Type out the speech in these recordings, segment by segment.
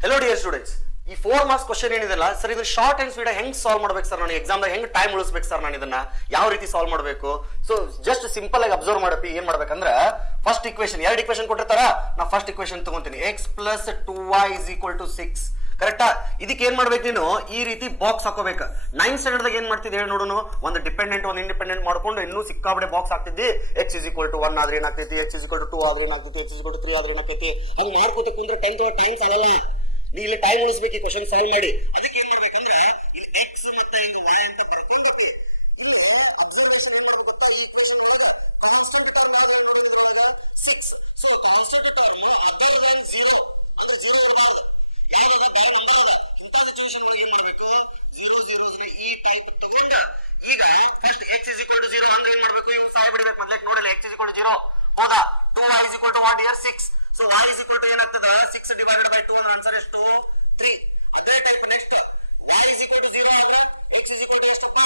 Hello dear students. ಈ 4 marks question ಏನಿದೆಲ್ಲ sir ಇದು ಶಾರ್ಟ್ ಅಂಡ್ ಸ್ವೀಟ್ ಹೆಂಗ್ ಸಾಲ್ವ್ ಮಾಡ್ಬೇಕು ಸರ್ ನಾನು ಎಕ್ಸಾಮ್ ದಾಗ ಹೆಂಗ್ ಟೈಮ್ ಉಳಿಸಬೇಕು ಸರ್ ನಾನು ಇದನ್ನ ಯಾವ ರೀತಿ ಸಾಲ್ವ್ ಮಾಡಬೇಕು ಸೊ ಜಸ್ಟ್ ಸಿಂಪಲ್ ಆಗಿ ಅಬ್ಸರ್ವ್ ಮಾಡಪ್ಪಿ ಏನ್ ಮಾಡ್ಬೇಕಂದ್ರೆ ಫಸ್ಟ್ ಇಕ್ವೇಶನ್ ಎರಡು ಇಕ್ವೇಶನ್ ಕೊಟ್ಟಿರ್ತಾರ ನಾ ಫಸ್ಟ್ ಇಕ್ವೇಶನ್ ತಗೊಂತೀನಿ x + 2y = 6 ಕರೆಕ್ಟಾ ಇದಕ್ಕೆ ಏನ್ ಮಾಡ್ಬೇಕು ನೀನು ಈ ರೀತಿ ಬಾಕ್ಸ್ ಹಾಕೋಬೇಕು 9th ಸ್ಟ್ಯಾಂಡರ್ಡ್ ದಾಗ ಏನ್ ಮಾಡ್ತಿದ್ದೆ ಹೇಳಿ ನೋಡೋಣ ಒಂದು ಡಿಪೆಂಡೆಂಟ್ ಒಂದು ಇಂಡಿಪೆಂಡೆಂಟ್ ಮಾಡ್ಕೊಂಡು ಇನ್ನೂ ಸಿಕ್ಕಾಬಡೆ ಬಾಕ್ಸ್ ಹಾಕ್ತಿದ್ದಿ x = 1 ಆದ್ರೆ ಏನಾಗ್ತೈತಿ x = 2 ಆದ್ರೆ ಏನಾಗ್ತೈತಿ x = 3 ಆದ್ರೆ ಏನಾಗ್ತೈತಿ ಹಂಗ ಮಾಡ್ಕೋತ ಕುಂದ್ರೆ 10th ಟೈಮ್ ಸಾಲಲ್ಲ ನೀ ಇಲ್ಲಿ ಟೈಮ್ ಉಳಿಸಬೇಕು ಈ ಕ್ವಶನ್ ಸಾಲ್ವ್ ಮಾಡಿ ಅದಕ್ಕೆ ಏನ್ ಮಾಡ್ಬೇಕಂದ್ರೆ ಇಲ್ಲಿ x ಮತ್ತೆ ಇದು y ಅಂತ ಬರ್ಕೊಂಡ್ಬಿಟ್ಟು ಇಲ್ಲಿ ಅಬ್ಸರ್ವೇಷನ್ ಏನ್ ಮಾಡ್ಬೇಕು ಗೊತ್ತಾ ಈ ಇಕ್ವೇಷನ್ ಒಳಗ ಕಾನ್ಸ್ಟಂಟ್ ಟರ್ಮ್ ಯಾವುದು ನೋಡೋದ್ರೊಳಗ 6 so constant term other than 0 ಅಂದ್ರೆ 0 ಇರಬಾರದು ಯಾವಾಗ ಬೇರೆ ನಂಬರ್ ಅದ ಇಂಥ ಸಿಚುವೇಶನ್ ಒಳಗೆ ಏನ್ ಮಾಡ್ಬೇಕು 0 0 0 ಈ ಟೈಪ್ ತಗೊಂಡ ಈಗ ಫಸ್ಟ್ x = 0 ಅಂದ್ರೆ ಏನ್ ಮಾಡ್ಬೇಕು ಇವು ಸಾಯ ಬಿಡಬೇಕು ಮೊದಲೇ ನೋಡಿಲ್ಲ x = 0 ಹೌದಾ 2y = what here 6 so y = ಏನಾಗ್ತದ 6 / 2 ಅಂದ್ರೆ ಆನ್ಸರ್ ಎಷ್ಟು 3 ಅದೇ ಟೈಪ್ ನೆಕ್ಸ್ಟ್ y = 0 ಆದ್ರೆ x = ಎಷ್ಟಪ್ಪ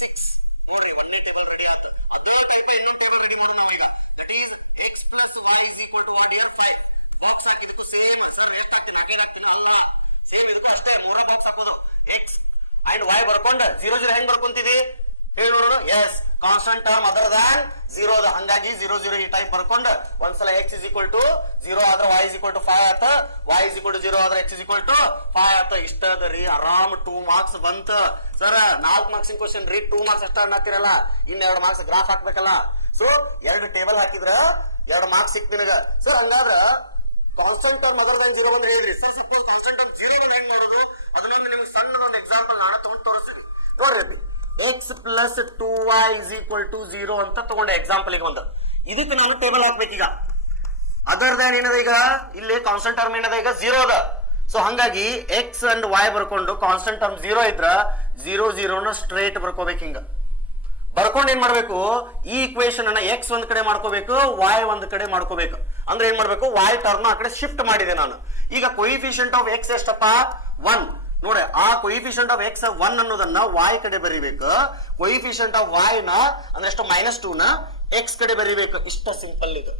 6 ನೋಡಿ ಒಂದೇ ಟೇಬಲ್ ರೆಡಿ ಆಯ್ತು ಅದೇ ಟೈಪ್ ಇನ್ನೊಂದು ಟೇಬಲ್ ರೆಡಿ ಮಾಡೋಣ ನಾವೀಗ that is x + y = what here 5 box ಹಾಕಿದಕ್ಕೂ ಸೇಮ್ ಸರ್ ಎಷ್ಟು ಹಾಕ್ತೀನಿ ಹಾಗೆ ಹಾಕ್ತೀನಿ ಅಲ್ಲ ಸೇಮ್ ಇದಕ್ಕೂ ಅಷ್ಟೇ ಮೂರನೇ ಬಾಕ್ಸ್ ಹಾಕೋದು x ಅಂಡ್ y ಬರ್ಕೊಂಡ 0 0 ಹೆಂಗ್ ಬರ್ಕೊಂತಿದಿ ಹೇಳಿ ನೋಡೋಣ as constant term other than 0 ಅದ ಹಂಗಾಗಿ 0 0 ಈ ಟೈಪ್ ಬರ್ಕೊಂಡ ಒಂದ್ಸಲ x = 0 ಆದ್ರೆ y = 5 ಆತ y = 0 ಆದ್ರೆ x = 5 ಆತ ಇಷ್ಟ ಅದರಿ ಆರಾಮ್ 2 ಮಾರ್ಕ್ಸ್ ಬಂತ ಸರ್ 4 ಮಾರ್ಕ್ಸ್ ಕ್ವಶನ್ ರೀ 2 ಮಾರ್ಕ್ಸ್ ಅಷ್ಟ ಅನ್ನತ್ತಿರಲ್ಲ ಇನ್ನ 2 ಮಾರ್ಕ್ಸ್ ಗ್ರಾಫ್ ಹಾಕ್ಬೇಕಲ್ಲ ಸೊ ಎರಡು ಟೇಬಲ್ ಹಾಕಿದ್ರ 2 ಮಾರ್ಕ್ಸ್ ಸಿಕ್ತ ನಿನಗ ಸರ್ ಹಂಗಾದ್ರ ಕಾನ್ಸ್ಟಂಟ್ ಟರ್ಮ್ ಅದರ್ ದಾನ್ 0 ಅಂದ್ರೆ ಹೇಳ್ರಿ ಸರ್ ಸಪೋಸ್ ಕಾನ್ಸ್ಟಂಟ್ ಟರ್ಮ್ 0 ಅನ್ನ ಹೆಂಗ್ ಮಾಡೋದು ಅದನ್ನೊಂದು ನಿಮ್ಗೆ ಸಣ್ಣದೊಂದು ಎಕ್ಸಾಂಪಲ್ ನಾನು ತಗೊಂಡು ತೋರಿಸ್ತೀನಿ ನೋಡ್ರಿ x + 2y = 0 ಅಂತ ತಗೊಂಡೆ ಎಕ್ಸಾಂಪಲ್ ಈಗ ಒಂದು ಇದಕ್ಕೆ ನಾನು ಟೇಬಲ್ ಹಾಕ್ಬೇಕೀಗ ಅದರ್ ದ್ಯಾನ್ ಏನದ ಈಗ ಇಲ್ಲಿ ಕಾನ್ಸ್ಟಂಟ್ ಟರ್ಮ್ ಏನದ ಈಗ 0 ಅದ ಸೊ ಹಂಗಾಗಿ x ಅಂಡ್ y ಬರ್ಕೊಂಡು ಕಾನ್ಸ್ಟಂಟ್ ಟರ್ಮ್ 0 ಇದ್ರ 0 0 ನ ಸ್ಟ್ರೇಟ್ ಬರ್ಕೋಬೇಕು ಹಿಂಗ ಬರ್ಕೊಂಡು ಏನ್ ಮಾಡ್ಬೇಕು ಈ ಇಕ್ವೇಶನ್ ಅನ್ನ x ಒಂದ್ ಕಡೆ ಮಾಡ್ಕೋಬೇಕು y ಒಂದ್ ಕಡೆ ಮಾಡ್ಕೋಬೇಕು ಅಂದ್ರೆ ಏನ್ ಮಾಡ್ಬೇಕು y ಟರ್ಮ್ ಆ ಕಡೆ ಶಿಫ್ಟ್ ಮಾಡಿದೆ ನಾನು ಈಗ ಕೊಯಿಫಿಷಿಯಂಟ್ ಆಫ್ x ಎಷ್ಟಪ್ಪ 1 ನೋಡಿ ಆ ಕೊಯಿಫಿಷಿಯಂಟ್ ಆಫ್ x 1 ಅನ್ನೋದನ್ನ y ಕಡೆ ಬರಿಬೇಕು ಕೊಯಿಫಿಷಿಯಂಟ್ ಆಫ್ y ನ ಅಂದ್ರೆ ಎಷ್ಟು -2 ನ x ಕಡೆ ಬರಿಬೇಕು ಇಷ್ಟ ಸಿಂಪಲ್ ಇದು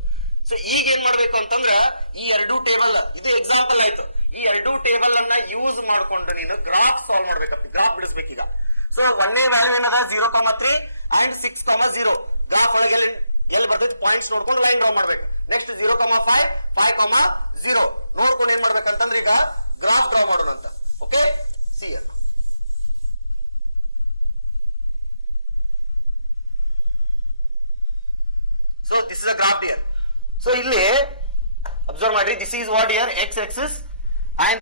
ಸೊ ಈಗ ಏನ್ ಮಾಡ್ಬೇಕು ಅಂತಂದ್ರ ಈ ಎರಡು ಟೇಬಲ್ ಇದು ಎಕ್ಸಾಂಪಲ್ ಆಯ್ತು ಈ ಎರಡು ಟೇಬಲ್ ಅನ್ನ ಯೂಸ್ ಮಾಡ್ಕೊಂಡು ನೀನು ಗ್ರಾಫ್ ಸಾಲ್ವ್ ಮಾಡ್ಬೇಕಪ್ಪ ಗ್ರಾಫ್ ಬಿಡಿಸ್ಬೇಕೀಗ ಸೊ ಒಂದೇ ವ್ಯಾಲ್ಯೂ ಏನದ 0,3 ಅಂಡ್ 6,0 ಗ್ರಾಫ್ ಒಳಗೆ ಎಲ್ಲಿ ಬರ್ತೈತಿ ಪಾಯಿಂಟ್ಸ್ ನೋಡ್ಕೊಂಡು ಲೈನ್ ಡ್ರಾ ಮಾಡ್ಬೇಕು ನೆಕ್ಸ್ಟ್ 0,5 5,0 ನೋಡ್ಕೊಂಡು ಏನ್ ಮಾಡ್ಬೇಕಂತಂದ್ರೆ ಈಗ ಗ್ರಾಫ್ ಡ್ರಾ ಮಾಡೋಣ ಅಂತ okay see here so this is a graph here so ಇಲ್ಲಿ ಅಬ್ಸರ್ವ್ ಮಾಡಿ this is what here x axis